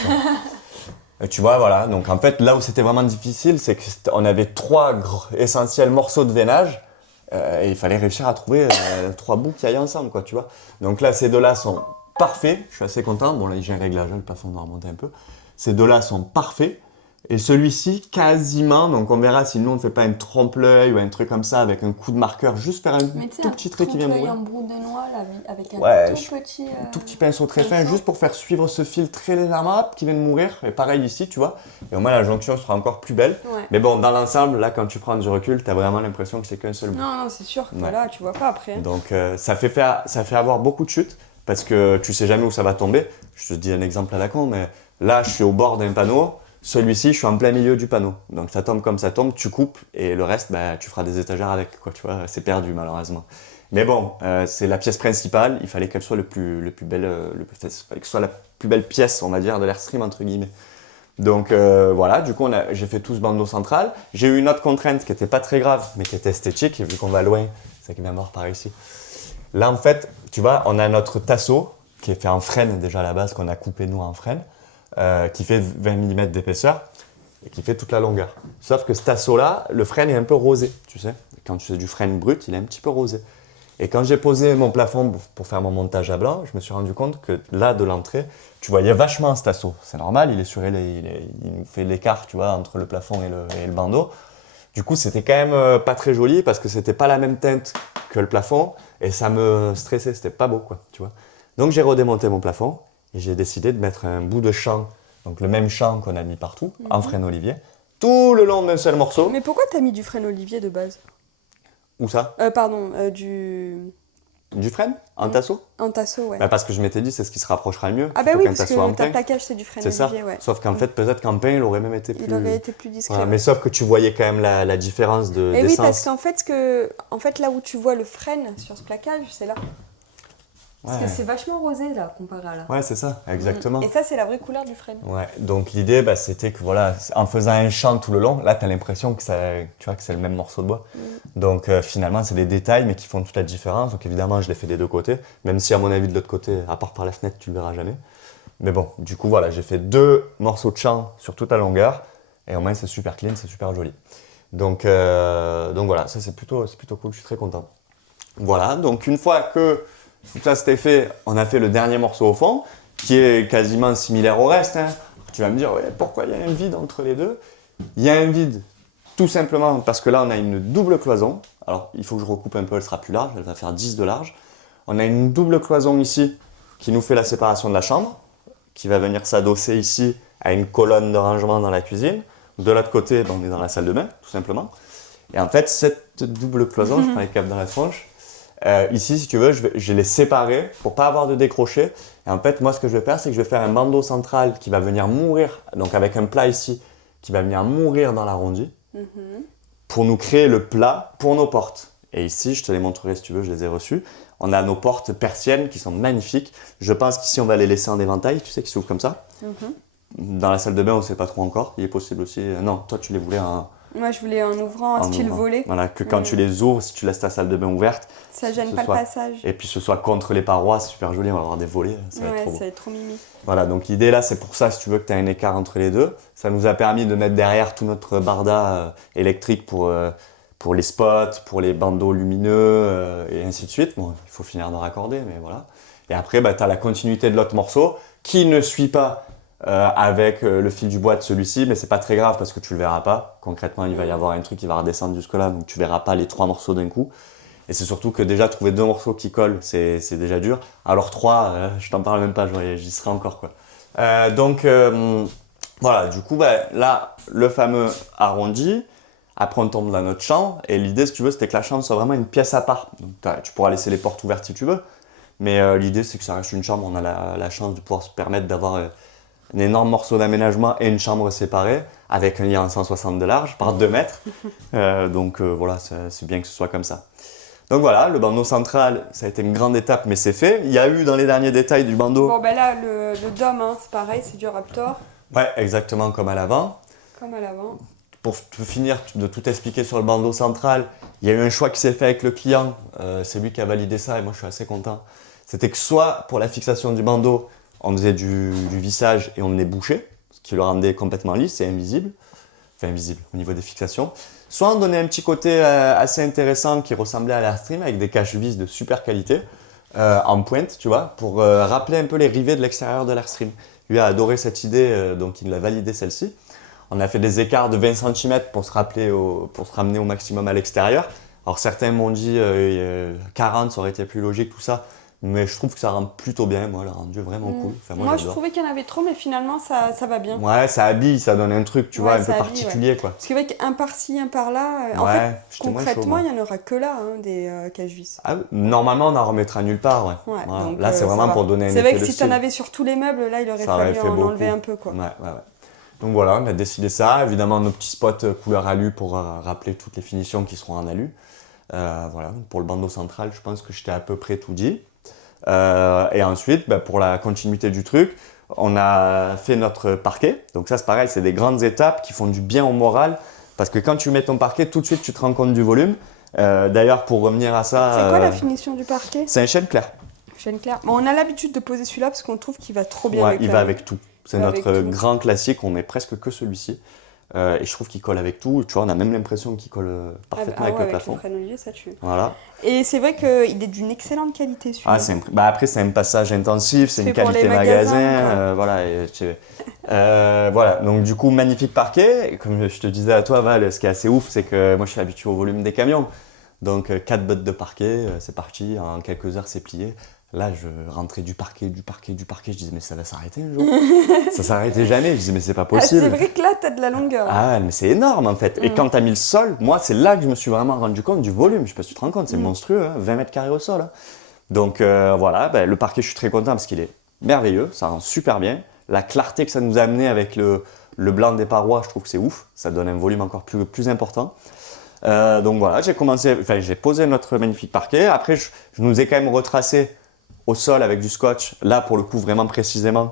Et tu vois, voilà. Donc en fait, là où c'était vraiment difficile, c'est qu'on avait 3 essentiels morceaux de veinage et il fallait réussir à trouver 3 bouts qui aillent ensemble, quoi, tu vois. Donc là, ces deux-là sont parfaits. Je suis assez content. Bon, là, j'ai un réglage, le plafond doit remonter un peu. Ces deux-là sont parfaits. Et celui-ci, quasiment, donc on verra si nous on ne fait pas une trompe-l'œil ou un truc comme ça avec un coup de marqueur, juste faire un tout petit trait qui vient mourir. en bout de noix là, avec un tout petit pinceau très fin, juste pour faire suivre ce fil très légèrement qui vient de mourir. Et pareil ici, tu vois. Et au moins la jonction sera encore plus belle. Ouais. Mais bon, dans l'ensemble, là, quand tu prends du recul, tu as vraiment l'impression que c'est qu'un seul bout. Non, c'est sûr que Ouais. là, tu vois pas après. Donc ça fait avoir beaucoup de chutes parce que tu sais jamais où ça va tomber. Je te dis un exemple à la con, mais là, je suis au bord d'un panneau. Celui-ci, je suis en plein milieu du panneau. Donc ça tombe comme ça tombe, tu coupes et le reste, bah, tu feras des étagères avec, quoi, tu vois, c'est perdu malheureusement. Mais bon, c'est la pièce principale, il fallait qu'elle soit il fallait que ce soit la plus belle pièce, on va dire, de l'Airstream, entre guillemets. Donc voilà, du coup, j'ai fait tout ce bandeau central. J'ai eu une autre contrainte qui n'était pas très grave, mais qui était esthétique, et vu qu'on va loin, c'est ça qui vient voir par ici. Là, en fait, tu vois, on a notre tasseau, qui est fait en frêne déjà à la base, qu'on a coupé nous en frêne. Qui fait 20 mm d'épaisseur et qui fait toute la longueur. Sauf que ce tasseau-là, le frêne est un peu rosé, tu sais. Quand tu fais du frêne brut, il est un petit peu rosé. Et quand j'ai posé mon plafond pour faire mon montage à blanc, je me suis rendu compte que là, de l'entrée, tu voyais vachement ce tasseau. C'est normal, il nous fait l'écart, tu vois, entre le plafond et le bandeau. Du coup, c'était quand même pas très joli parce que c'était pas la même teinte que le plafond et ça me stressait, c'était pas beau, quoi, tu vois. Donc j'ai redémonté mon plafond. Et j'ai décidé de mettre un bout de champ, donc le même champ qu'on a mis partout, en frêne olivier, tout le long d'un seul morceau. Mais pourquoi t'as mis du frêne olivier de base? Où ça? Du frêne? En tasseau? En tasseau, ouais. Bah parce que je m'étais dit, c'est ce qui se rapprochera le mieux. Ah bah plutôt oui, qu'un parce tasseau en que ta pain. plaquage, c'est du frêne C'est ça. olivier, ouais. Sauf qu'en fait, peut-être qu'en pain, il aurait même été plus... Il aurait été plus discret. Voilà, Ouais. mais sauf que tu voyais quand même la différence Et oui, d'essence. parce qu'en fait, là où tu vois le frêne sur ce plaquage, c'est là. Parce que c'est vachement rosé, là, comparé à là. Ouais, c'est ça, exactement. Et ça, c'est la vraie couleur du frêne. Ouais, donc l'idée, bah, c'était que voilà, en faisant un champ tout le long, là, tu as l'impression que, tu vois, que c'est le même morceau de bois. Donc finalement, c'est des détails, mais qui font toute la différence. Donc évidemment, je l'ai fait des deux côtés, même si à mon avis, de l'autre côté, à part par la fenêtre, tu le verras jamais. Mais bon, du coup, voilà, j'ai fait 2 morceaux de champ sur toute la longueur, et au moins, c'est super clean, c'est super joli. Donc voilà, ça c'est plutôt cool, je suis très content. Voilà, donc une fois que tout ça c'était fait, on a fait le dernier morceau au fond, qui est quasiment similaire au reste. Hein. Tu vas me dire, ouais, pourquoi il y a un vide entre les deux? Il y a un vide tout simplement parce que là on a une double cloison. Alors il faut que je recoupe un peu, elle sera plus large, elle va faire 10 de large. On a une double cloison ici qui nous fait la séparation de la chambre, qui va venir s'adosser ici à une colonne de rangement dans la cuisine. De l'autre côté, on est dans la salle de bain, tout simplement. Et en fait, cette double cloison, je prends les câbles dans la tronche. Ici, si tu veux, je les séparer pour pas avoir de décroché. Et en fait, moi, ce que je vais faire, c'est que je vais faire un bandeau central qui va venir mourir, donc avec un plat ici, qui va venir mourir dans l'arrondi, pour nous créer le plat pour nos portes. Et ici, je te les montrerai si tu veux, je les ai reçues. On a nos portes persiennes qui sont magnifiques. Je pense qu'ici, on va les laisser en éventail, tu sais, qui s'ouvrent comme ça. Dans la salle de bain, on ne sait pas trop encore. Il est possible aussi. Non, toi, tu les voulais en. Moi, je voulais en ouvrant un style volet. Voilà, que quand tu les ouvres, si tu laisses ta salle de bain ouverte, ça gêne pas le passage. Et puis ce soit contre les parois, c'est super joli, on va avoir des volets, ça va être trop beau. Ça va être trop mimi. Voilà, donc l'idée là, c'est pour ça, si tu veux que tu aies un écart entre les deux. Ça nous a permis de mettre derrière tout notre barda électrique pour les spots, pour les bandeaux lumineux, et ainsi de suite. Bon, il faut finir de raccorder, mais voilà. Et après, bah, tu as la continuité de l'autre morceau qui ne suit pas avec le fil du bois de celui-ci, mais c'est pas très grave parce que tu le verras pas. Concrètement, il va y avoir un truc qui va redescendre jusque-là, donc tu verras pas les 3 morceaux d'un coup. Et c'est surtout que déjà trouver 2 morceaux qui collent, c'est déjà dur. Alors 3, je t'en parle même pas, j'y serai encore, quoi. Voilà, du coup, bah, là, le fameux arrondi. Après, on tombe dans notre chambre. Et l'idée, si tu veux, c'était que la chambre soit vraiment une pièce à part. Donc, tu pourras laisser les portes ouvertes si tu veux. Mais l'idée, c'est que ça reste une chambre. On a la chance de pouvoir se permettre d'avoir un énorme morceau d'aménagement et une chambre séparée avec un lit en 160 de large par 2 mètres. Voilà, c'est bien que ce soit comme ça. Donc voilà, le bandeau central, ça a été une grande étape, mais c'est fait. Il y a eu dans les derniers détails du bandeau... Bon, ben là, le dôme, hein, c'est pareil, c'est du Raptor. Ouais, exactement comme à l'avant. Comme à l'avant. Pour finir de tout expliquer sur le bandeau central, il y a eu un choix qui s'est fait avec le client. C'est lui qui a validé ça et moi je suis assez content. C'était que soit pour la fixation du bandeau, on faisait du vissage et on venait boucher, ce qui le rendait complètement lisse et invisible. Enfin invisible au niveau des fixations. Soit on donnait un petit côté assez intéressant qui ressemblait à l'Airstream avec des cache-vis de super qualité en pointe, tu vois, pour rappeler un peu les rivets de l'extérieur de l'Airstream. Lui a adoré cette idée, donc il a validé celle-ci. On a fait des écarts de 20 cm pour se ramener au maximum à l'extérieur. Alors certains m'ont dit 40, ça aurait été plus logique, tout ça. Mais je trouve que ça rend plutôt bien, moi, le rendu vraiment cool. Enfin, Moi, je j'adore. trouvais qu'il y en avait trop, mais finalement, ça va bien. Ouais, ça habille, ça donne un truc, tu Ouais, vois, un peu ça habille, particulier, quoi. Parce qu'avec un par-ci, un par-là, en Ouais, fait, j'étais moins chaud, concrètement, moi. il n'y en aura que là, hein, des cache-vis. Ah, normalement, on en remettra nulle part, ouais. Ouais, Voilà. donc, Là, c'est ça vraiment va. pour donner un C'est vrai effet que de si tu en style. avais sur tous les meubles, là, il aurait Ça aurait fallu fait en beaucoup. enlever un peu, quoi. Ouais. Donc voilà, on a décidé ça. Évidemment, nos petits spots couleur alu pour rappeler toutes les finitions qui seront en alu. Voilà, pour le bandeau central, je pense que je t'ai à peu près tout dit. Et ensuite, pour la continuité du truc, on a fait notre parquet. Donc ça, c'est pareil, c'est des grandes étapes qui font du bien au moral. Parce que quand tu mets ton parquet, tout de suite, tu te rends compte du volume. D'ailleurs, pour revenir à ça... C'est quoi la finition du parquet? C'est un chêne clair. Chêne clair. Bon, on a l'habitude de poser celui-là parce qu'on trouve qu'il va trop bien Ouais, avec il la- va avec tout. C'est va notre avec tout. grand classique, on met presque que celui-ci. Et je trouve qu'il colle avec tout. Tu vois, on a même l'impression qu'il colle parfaitement avec le plafond. Avec le Fresnel, ça tue. Voilà. Et c'est vrai qu'il est d'une excellente qualité, celui-là. Après, c'est un passage intensif, c'est une fait pour qualité les magasin. magasins, Voilà, voilà. Donc, du coup, magnifique parquet. Comme je te disais à toi, Val, ce qui est assez ouf, c'est que moi, je suis habitué au volume des camions. Donc, 4 bottes de parquet, c'est parti. En quelques heures, c'est plié. Là, je rentrais du parquet. Je disais, mais ça va s'arrêter un jour. Ça s'arrêtait jamais. Je disais, mais c'est pas Ah, possible. c'est vrai que là, t'as de la longueur. Ah, mais c'est énorme en fait. Et quand t'as mis le sol, moi, c'est là que je me suis vraiment rendu compte du volume. Je sais pas si tu te rends compte, c'est monstrueux, hein, 20 mètres carrés au sol. Hein. Donc voilà, le parquet, je suis très content parce qu'il est merveilleux, ça rend super bien. La clarté que ça nous a amené avec le blanc des parois, je trouve que c'est ouf. Ça donne un volume encore plus important. Donc voilà, j'ai posé notre magnifique parquet. Après, je nous ai quand même retracé au sol avec du scotch, là pour le coup vraiment précisément,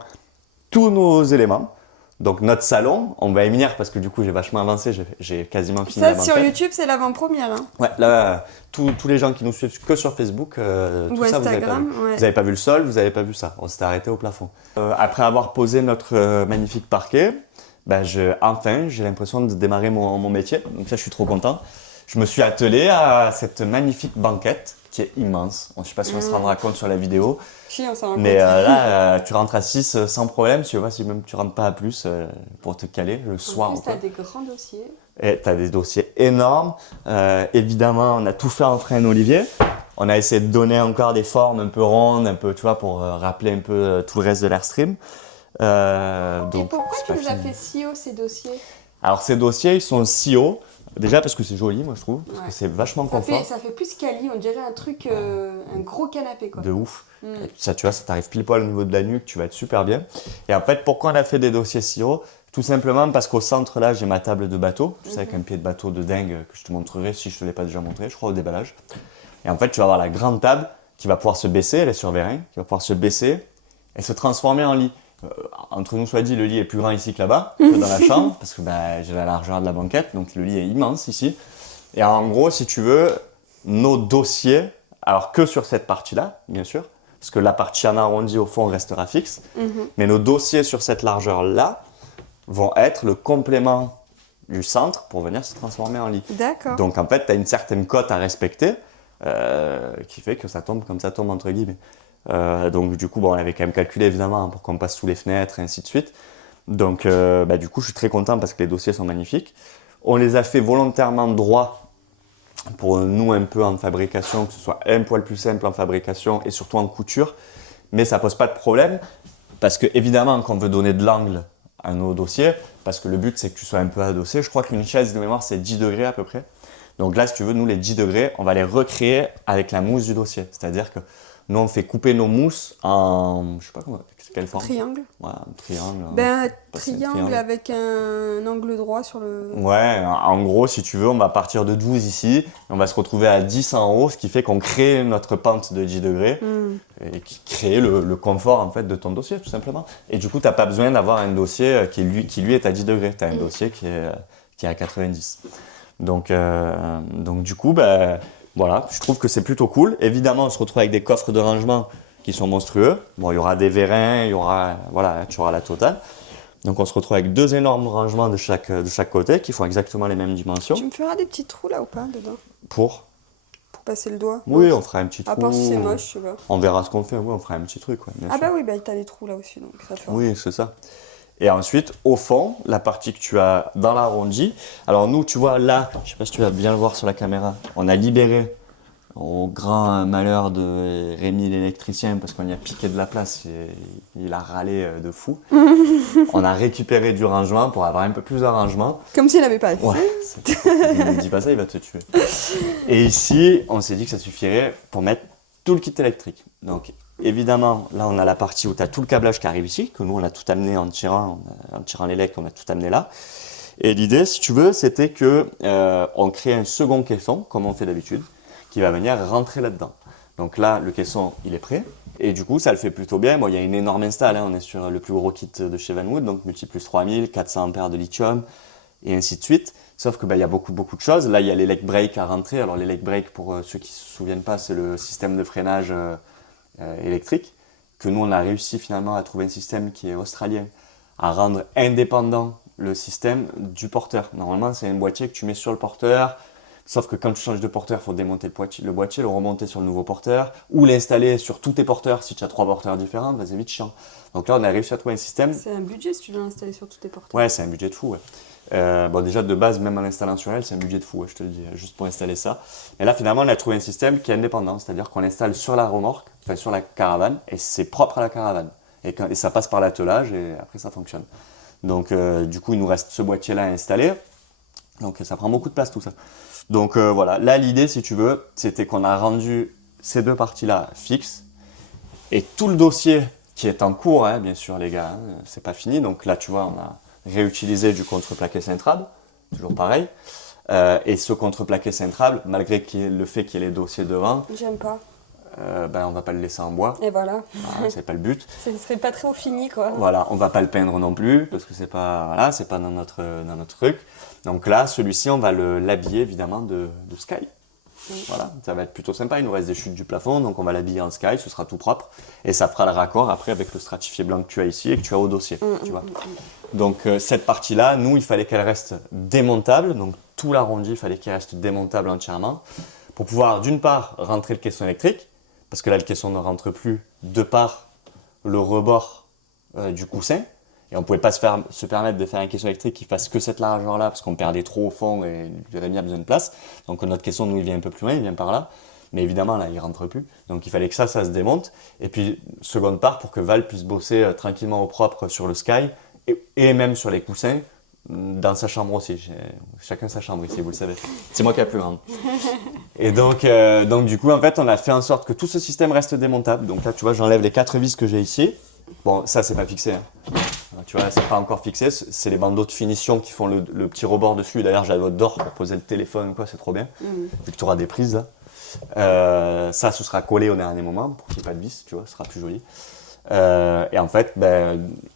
tous nos éléments. Donc notre salon, on va y venir parce que du coup j'ai vachement avancé, j'ai quasiment fini la Ça, sur banquette. YouTube, c'est l'avant-première. Hein. Ouais, là, tous les gens qui nous suivent que sur Facebook, tout Ou ça vous avez pas vu. Instagram, ouais. Vous n'avez pas vu le sol, vous n'avez pas vu ça. On s'était arrêté au plafond. Après avoir posé notre magnifique parquet, enfin j'ai l'impression de démarrer mon métier. Donc ça je suis trop content. Je me suis attelé à cette magnifique banquette qui est immense. Je ne sais pas si on se rendra compte sur la vidéo. Si, on s'en rend Mais compte. là, tu rentres à 6 sans problème, tu vois, si même tu rentres pas à plus pour te caler le soir. En plus, ou quoi. t'as des grands dossiers. Et tu as des dossiers énormes. Évidemment, on a tout fait en frein Olivier. On a essayé de donner encore des formes un peu rondes, un peu, tu vois, pour rappeler un peu tout le reste de l'Airstream. Et Donc, pourquoi c'est tu pas nous as fini. fait si haut ces dossiers? Alors, ces dossiers, ils sont si hauts. Déjà parce que c'est joli, moi, je trouve. Parce Ouais. que c'est vachement Ça confort. fait plus quali, on dirait un truc, un gros canapé quoi. De ouf. Ça, tu vois, ça t'arrive pile poil au niveau de la nuque, tu vas être super bien. Et en fait, pourquoi on a fait des dossiers si hauts? Tout simplement parce qu'au centre, là, j'ai ma table de bateau. Tu sais, avec un pied de bateau de dingue que je te montrerai si je te l'ai pas déjà montré, je crois, au déballage. Et en fait, tu vas avoir la grande table qui va pouvoir se baisser, elle est sur vérin, qui va pouvoir se baisser et se transformer en lit. Entre nous soit dit, le lit est plus grand ici que là-bas, que dans la chambre, parce que j'ai la largeur de la banquette, donc le lit est immense ici. Et en gros, si tu veux, nos dossiers, alors que sur cette partie-là, bien sûr, parce que la partie en arrondi au fond restera fixe, mais nos dossiers sur cette largeur-là vont être le complément du centre pour venir se transformer en lit. D'accord. Donc en fait, tu as une certaine cote à respecter qui fait que ça tombe comme ça tombe, entre guillemets. Donc du coup, on avait quand même calculé évidemment pour qu'on passe sous les fenêtres et ainsi de suite. Donc du coup, je suis très content parce que les dossiers sont magnifiques. On les a fait volontairement droits pour nous un peu en fabrication, que ce soit un poil plus simple en fabrication et surtout en couture. Mais ça pose pas de problème parce que évidemment qu'on veut donner de l'angle à nos dossiers parce que le but c'est que tu sois un peu adossé. Je crois qu'une chaise de mémoire c'est 10 degrés à peu près. Donc là, si tu veux, nous les 10 degrés, on va les recréer avec la mousse du dossier. C'est-à-dire que nous, on fait couper nos mousses en, je sais pas comment, quelle forme. Triangle. Ouais, un triangle. Triangle avec un angle droit sur le... Ouais, en gros, si tu veux, on va partir de 12 ici, et on va se retrouver à 10 en haut, ce qui fait qu'on crée notre pente de 10 degrés, et qui crée le confort en fait de ton dossier, tout simplement. Et du coup, tu n'as pas besoin d'avoir un dossier qui lui est à 10 degrés, tu as un dossier qui est à 90. Donc du coup, voilà, je trouve que c'est plutôt cool. Évidemment, on se retrouve avec des coffres de rangement qui sont monstrueux. Bon, il y aura des vérins, il y aura, voilà, tu auras la totale. Donc on se retrouve avec 2 énormes rangements de chaque côté qui font exactement les mêmes dimensions. Tu me feras des petits trous là ou pas dedans Pour passer le doigt? Oui, Non, on fera un petit trou. à part si c'est moche, je sais pas. On verra ce qu'on fait, oui, on fera un petit truc. Ouais, bien Ah sûr. bah oui, bah t'as les trous là aussi, donc ça fera. Oui, c'est ça. Et ensuite, au fond, la partie que tu as dans l'arrondi. Alors nous, tu vois, là, je sais pas si tu vas bien le voir sur la caméra, on a libéré, au grand malheur de Rémi l'électricien, parce qu'on y a piqué de la place, il a râlé de fou. On a récupéré du rangement pour avoir un peu plus de rangement. Comme s'il n'avait pas assez. Ouais, ne dis pas ça, il va te tuer. Et ici, on s'est dit que ça suffirait pour mettre tout le kit électrique. Donc, évidemment, là, on a la partie où tu as tout le câblage qui arrive ici, que nous, on a tout amené en tirant l'élec, on a tout amené là. Et l'idée, si tu veux, c'était que on crée un second caisson, comme on fait d'habitude, qui va venir rentrer là-dedans. Donc là, le caisson, il est prêt. Et du coup, ça le fait plutôt bien. Bon, il y a une énorme install, hein. On est sur le plus gros kit de chez Vanwood, donc multiplus 3000, 400 ampères de lithium, et ainsi de suite. Sauf que il y a beaucoup de choses. Là, il y a l'elec brake à rentrer. Alors l'elec brake, pour ceux qui ne se souviennent pas, c'est le système de freinage électrique, que nous, on a réussi finalement à trouver un système qui est australien, à rendre indépendant le système du porteur. Normalement, c'est un boîtier que tu mets sur le porteur, sauf que quand tu changes de porteur, il faut démonter le boîtier, le remonter sur le nouveau porteur, ou l'installer sur tous tes porteurs si tu as 3 porteurs différents, c'est vite chiant. Donc là, on a réussi à trouver un système. C'est un budget si tu dois l'installer sur tous tes portables. Ouais, c'est un budget de fou, ouais. Bon, déjà, de base, même en installant sur elle, c'est un budget de fou, ouais, je te le dis, juste pour installer ça. Et là, finalement, on a trouvé un système qui est indépendant, c'est-à-dire qu'on l'installe sur la remorque, enfin sur la caravane, et c'est propre à la caravane. Et ça passe par l'attelage, et après, ça fonctionne. Donc, du coup, il nous reste ce boîtier-là à installer. Donc, ça prend beaucoup de place, tout ça. Donc, voilà. Là, l'idée, si tu veux, c'était qu'on a rendu ces 2 parties-là fixes. Et tout le dossier qui est en cours, hein, bien sûr, les gars, hein, c'est pas fini. Donc là, tu vois, on a réutilisé du contreplaqué cintrable, toujours pareil. Et ce contreplaqué cintrable, malgré le fait qu'il y ait les dossiers devant, J'aime pas. on va pas le laisser en bois. Et voilà. Voilà, c'est pas le but. Ce serait pas très fini quoi. Voilà, on va pas le peindre non plus parce que c'est pas dans notre truc. Donc là, celui-ci, on va l'habiller évidemment de Sky. Voilà, ça va être plutôt sympa. Il nous reste des chutes du plafond, donc on va l'habiller en Sky, ce sera tout propre et ça fera le raccord après avec le stratifié blanc que tu as ici et que tu as au dossier, tu vois. Donc cette partie-là, nous, il fallait qu'elle reste démontable, donc tout l'arrondi, il fallait qu'il reste démontable entièrement pour pouvoir d'une part rentrer le caisson électrique, parce que là le caisson ne rentre plus de par le rebord du coussin. Et on ne pouvait pas se permettre de faire un caisson électrique qui fasse que cette largeur-là, parce qu'on perdait trop au fond et Rémi a besoin de place. Donc notre caisson, nous, il vient un peu plus loin, il vient par là. Mais évidemment, là, il ne rentre plus. Donc il fallait que ça se démonte. Et puis, seconde part, pour que Val puisse bosser tranquillement au propre sur le Sky et même sur les coussins, dans sa chambre aussi. Chacun sa chambre ici, vous le savez. C'est moi qui ai la plus grande. Et donc, du coup, en fait, on a fait en sorte que tout ce système reste démontable. Donc là, tu vois, j'enlève les 4 vis que j'ai ici. Bon, ça, c'est pas fixé, hein. Tu vois, c'est pas encore fixé, c'est les bandeaux de finition qui font le petit rebord dessus. D'ailleurs, j'ai la boîte d'or pour poser le téléphone, quoi, c'est trop bien. Vu que tu auras des prises là. Ça, ce sera collé au dernier moment pour qu'il n'y ait pas de vis, tu vois, ce sera plus joli. Et en fait,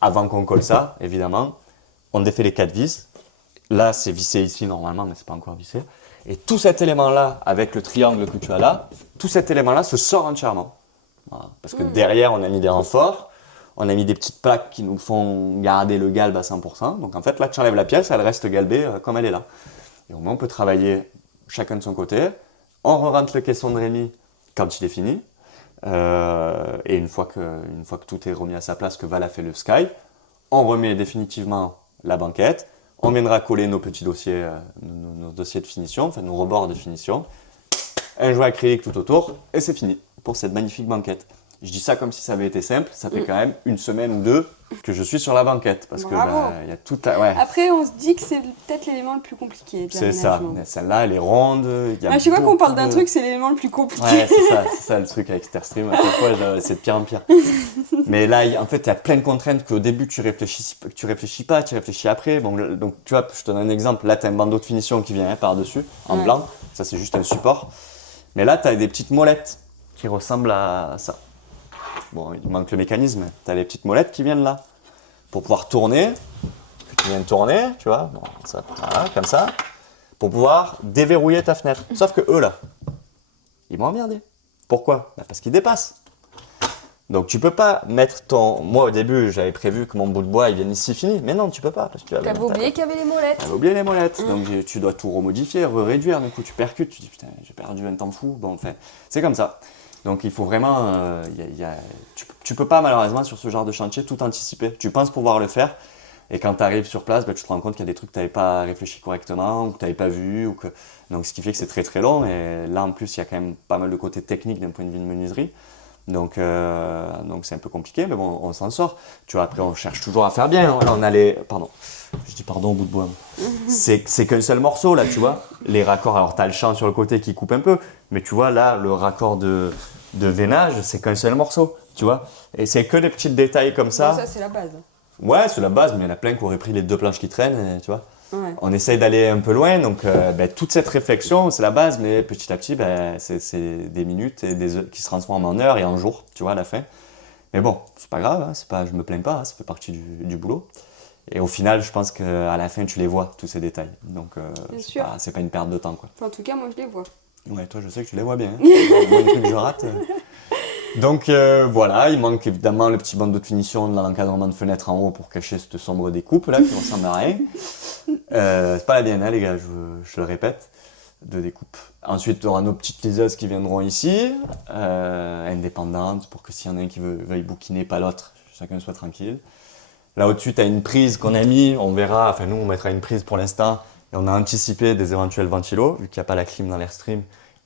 avant qu'on colle ça, évidemment, on défait les 4 vis. Là, c'est vissé ici normalement, mais c'est pas encore vissé. Et tout cet élément-là, avec le triangle que tu as là, tout cet élément-là se sort entièrement. Voilà. Parce que derrière, on a mis des renforts. On a mis des petites plaques qui nous font garder le galbe à 100%. Donc en fait, là, tu enlèves la pièce, elle reste galbée comme elle est là. Et au moins, on peut travailler chacun de son côté. On re-rentre le caisson de Rémi quand il est fini. Et une fois que tout est remis à sa place, que Val a fait le Sky, on remet définitivement la banquette. On viendra coller nos petits dossiers, nos dossiers de finition, enfin nos rebords de finition. Un joint acrylique tout autour, et c'est fini pour cette magnifique banquette. Je dis ça comme si ça avait été simple, ça fait quand même 1 semaine ou 2 que je suis sur la banquette. Parce Bravo. que il y a tout à... Ouais. Après, on se dit que c'est peut-être l'élément le plus compliqué de C'est ça, l'aménagement. celle-là, elle est ronde. Il y a À chaque fois qu'on parle beaucoup d'un truc, c'est l'élément le plus compliqué. Ouais, c'est ça le truc avec Starstream. À chaque fois, c'est de pire en pire. Mais là, en fait, il y a plein de contraintes qu'au début, tu réfléchis pas, tu réfléchis après. Bon, donc, tu vois, je te donne un exemple. Là, tu as un bandeau de finition qui vient par-dessus, en blanc. Ça, c'est juste un support. Mais là, tu as des petites molettes qui ressemblent à ça. Bon, il manque le mécanisme. Tu as les petites molettes qui viennent là. Pour pouvoir tourner, que tu viens de tourner, tu vois, bon, ça, voilà, comme ça, pour pouvoir déverrouiller ta fenêtre. Sauf que eux, là, ils m'ont emmerdé. Pourquoi ? Parce qu'ils dépassent. Donc tu peux pas mettre ton... Moi au début j'avais prévu que mon bout de bois il vienne ici fini, mais non tu peux pas. Parce que tu vas T'avais mettre ta- oublié qu'il y avait les molettes. T'avais oublié les molettes, donc tu dois tout remodifier, réduire, du coup tu percutes, tu dis putain j'ai perdu un temps fou, bon enfin c'est comme ça. Donc il faut vraiment, tu peux pas malheureusement sur ce genre de chantier tout anticiper, tu penses pouvoir le faire, et quand tu arrives sur place, tu te rends compte qu'il y a des trucs que tu n'avais pas réfléchi correctement, ou que tu n'avais pas vu, donc ce qui fait que c'est très très long, et là en plus il y a quand même pas mal de côté technique d'un point de vue de menuiserie. Donc c'est un peu compliqué, mais bon, on s'en sort. Tu vois, après, on cherche toujours à faire bien. Hein. Là, on a les... Pardon, je dis pardon au bout de bois. C'est qu'un seul morceau, là, tu vois. Les raccords, alors tu as le champ sur le côté qui coupe un peu, mais tu vois, là, le raccord de veinage, c'est qu'un seul morceau, tu vois. Et c'est que des petits détails comme ça. Bon, ça, c'est la base. Ouais, c'est la base, mais il y en a plein qui auraient pris les 2 planches qui traînent, et, tu vois. Ouais. On essaye d'aller un peu loin, donc toute cette réflexion, c'est la base, mais petit à petit, c'est des minutes et des heures qui se transforment en heures et en jours, tu vois, à la fin. Mais bon, c'est pas grave, hein, je me plains pas, hein, ça fait partie du boulot. Et au final, je pense qu'à la fin, tu les vois, tous ces détails. Donc, c'est pas une perte de temps, quoi. Enfin, en tout cas, moi, je les vois. Ouais, toi, je sais que tu les vois bien. Hein. Le moins de trucs que je rate. Donc voilà, il manque évidemment le petit bandeau de finition de l'encadrement de fenêtre en haut pour cacher cette sombre découpe là qui ressemble à rien. C'est pas la mienne, hein, les gars, je le répète, de découpe. Ensuite, tu auras nos petites liseuses qui viendront ici, indépendantes, pour que s'il y en a un qui veuille bouquiner, pas l'autre, chacun soit tranquille. Là au-dessus, tu as une prise qu'on a mis, on verra, enfin nous on mettra une prise pour l'instant, et on a anticipé des éventuels ventilos, vu qu'il n'y a pas la clim dans l'Airstream.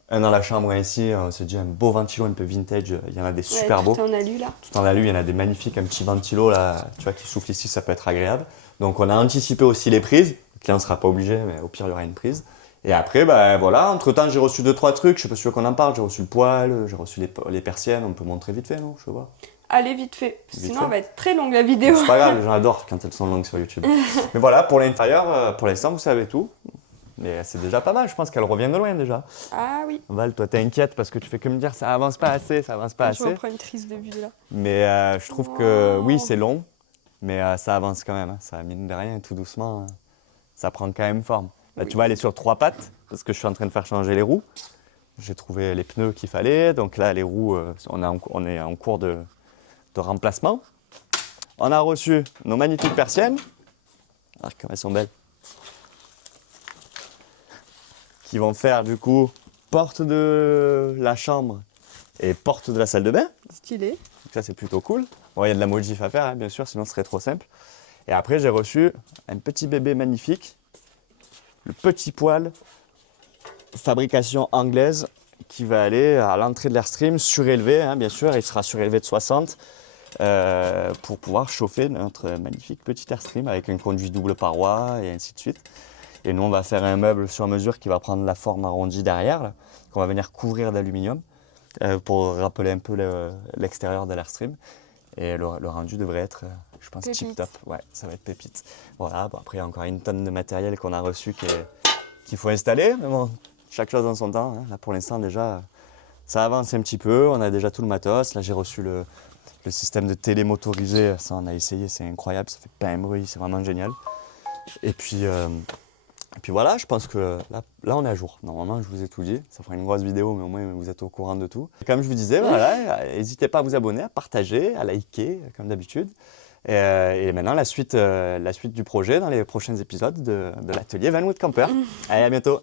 Un dans la chambre et ici, on s'est dit un beau ventilo un peu vintage, il y en a des super beaux. Tout en alu là. Tout en alu, il y en a des magnifiques, un petit ventilo là, tu vois, qui souffle ici, ça peut être agréable. Donc on a anticipé aussi les prises, le client ne sera pas obligé, mais au pire il y aura une prise. Et après, voilà, entre temps j'ai reçu 2-3 trucs, je sais pas si tu veux qu'on en parle, j'ai reçu le poêle, j'ai reçu les persiennes, on peut montrer vite fait, non? Je sais pas. Allez, vite fait. Vite Sinon, fait. elle va être très longue la vidéo. C'est pas grave, j'adore quand elles sont longues sur YouTube. Mais voilà, pour l'intérieur, pour l'instant vous savez tout. Mais c'est déjà pas mal, je pense qu'elle revient de loin déjà. Ah oui. Val, toi t'es inquiète parce que tu fais que me dire ça avance pas assez, ça avance pas Je assez. reprends une triste de vue là. Mais je trouve que oui, c'est long, mais ça avance quand même. Hein. Ça, mine de rien, tout doucement, ça prend quand même forme. Là, Oui. tu vois, elle est sur 3 pattes parce que je suis en train de faire changer les roues. J'ai trouvé les pneus qu'il fallait. Donc là, les roues, on est en cours de remplacement. On a reçu nos magnifiques persiennes. Ah, comme elles sont belles. Qui vont faire du coup porte de la chambre et porte de la salle de bain. Stylé. Donc ça c'est plutôt cool. Bon, il y a de la modif à faire, hein, bien sûr, sinon ce serait trop simple. Et après j'ai reçu un petit bébé magnifique, le petit poêle, fabrication anglaise, qui va aller à l'entrée de l'Airstream, surélevé, hein, bien sûr, il sera surélevé de 60 pour pouvoir chauffer notre magnifique petit Airstream avec un conduit double paroi et ainsi de suite. Et nous, on va faire un meuble sur mesure qui va prendre la forme arrondie derrière, là, qu'on va venir couvrir d'aluminium pour rappeler un peu l'extérieur de l'Airstream. Et le rendu devrait être, je pense, Pépite. tip top. Ouais, ça va être pépite. Voilà, bon, après, il y a encore une tonne de matériel qu'on a reçu qu'il faut installer. Mais bon, chaque chose en son temps. Hein. Là, pour l'instant, déjà, ça avance un petit peu. On a déjà tout le matos. Là, j'ai reçu le système de télé motorisé. Ça, on a essayé, c'est incroyable. Ça fait pas un bruit, c'est vraiment génial. Et puis voilà, je pense que là on est à jour. Normalement, je vous ai tout dit. Ça fera une grosse vidéo, mais au moins vous êtes au courant de tout. Et comme je vous disais, voilà, n'hésitez pas à vous abonner, à partager, à liker, comme d'habitude. Et maintenant, la suite du projet dans les prochains épisodes de l'atelier Van Wood Camper. Allez, à bientôt.